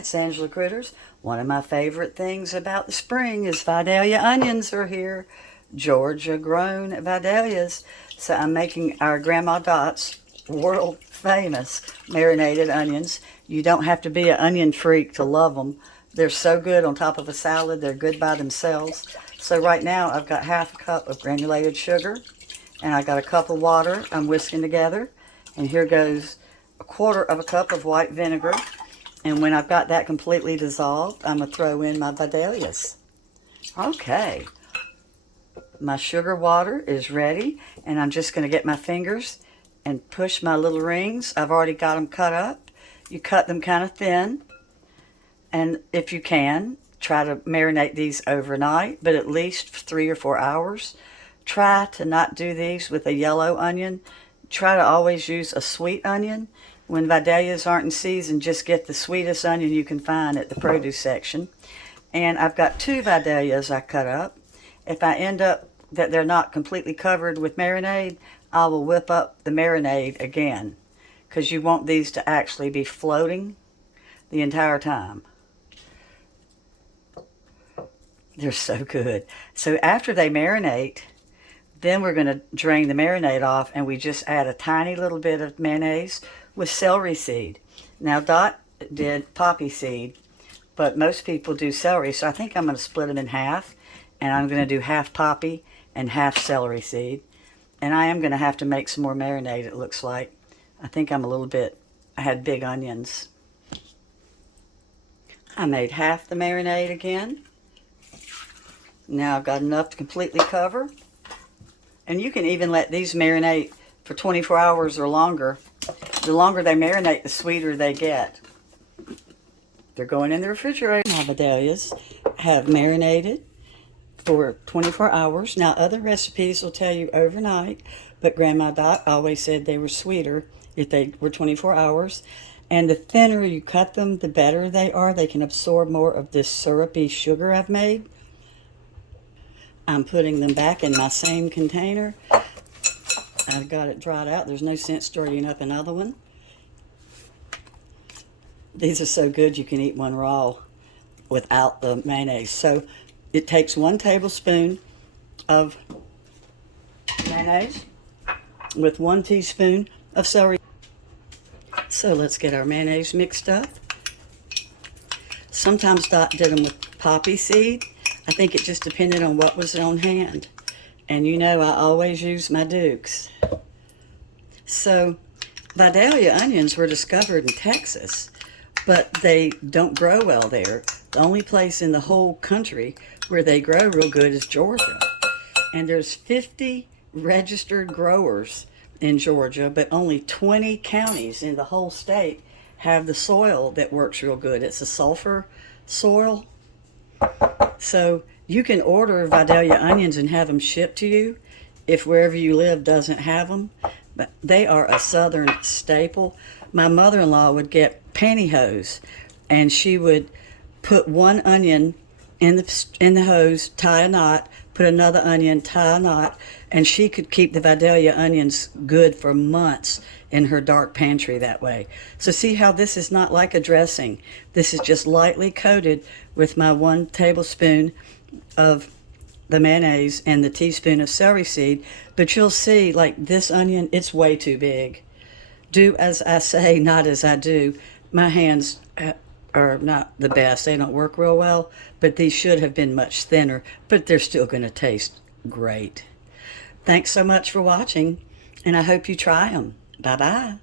It's Angela Critters. One of my favorite things about the spring is Vidalia onions are here. Georgia grown Vidalias. So I'm making our Grandma Dot's world famous marinated onions. You don't have to be an onion freak to love them. They're so good on top of a salad. They're good by themselves. So right now I've got half a cup of granulated sugar and I got a cup of water I'm whisking together. And here goes a quarter of a cup of white vinegar. And when I've got that completely dissolved, I'm going to throw in my Vidalias. Okay. My sugar water is ready, and I'm just going to get my fingers and push my little rings. I've already got them cut up. You cut them kind of thin, and if you can, try to marinate these overnight, but at least 3 or 4 hours. Try to not do these with a yellow onion. Try to always use a sweet onion. When Vidalias aren't in season, just get the sweetest onion you can find at the produce section. And I've got 2 Vidalias I cut up. If I end up that they're not completely covered with marinade, I will whip up the marinade again, because you want these to actually be floating the entire time. They're so good. So after they marinate, then we're going to drain the marinade off, and we just add a tiny little bit of mayonnaise with celery seed. Now Dot did poppy seed, but most people do celery, so I think I'm going to split them in half, and I'm going to do half poppy and half celery seed. And I am going to have to make some more marinade, it looks like. I think I had big onions. I made half the marinade again. Now I've got enough to completely cover. And you can even let these marinate for 24 hours or longer. The longer they marinate, the sweeter they get. They're going in the refrigerator. My Vidalias have marinated for 24 hours. Now, other recipes will tell you overnight, but Grandma Dot always said they were sweeter if they were 24 hours. And the thinner you cut them, the better they are. They can absorb more of this syrupy sugar I've made. I'm putting them back in my same container. I've got it dried out. There's no sense stirring up another one. These are so good you can eat one raw without the mayonnaise. So it takes 1 tablespoon of mayonnaise with 1 teaspoon of celery. So let's get our mayonnaise mixed up. Sometimes Dot did them with poppy seed. I think it just depended on what was on hand. And you know I always use my Dukes. So Vidalia onions were discovered in Texas, but they don't grow well there. The only place in the whole country where they grow real good is Georgia. And there's 50 registered growers in Georgia, but only 20 counties in the whole state have the soil that works real good. It's a sulfur soil. So you can order Vidalia onions and have them shipped to you if wherever you live doesn't have them. But they are a southern staple. My mother-in-law would get pantyhose, and she would put 1 onion in the hose, tie a knot, put another onion, tie a knot, and she could keep the Vidalia onions good for months in her dark pantry that way. So see how this is not like a dressing. This is just lightly coated with my 1 tablespoon of the mayonnaise and the teaspoon of celery seed. But you'll see, like this onion, it's way too big. Do as I say, not as I do. My hands are not the best. They don't work real well, but these should have been much thinner, but they're still going to taste great. Thanks so much for watching, and I hope you try them. Bye-bye.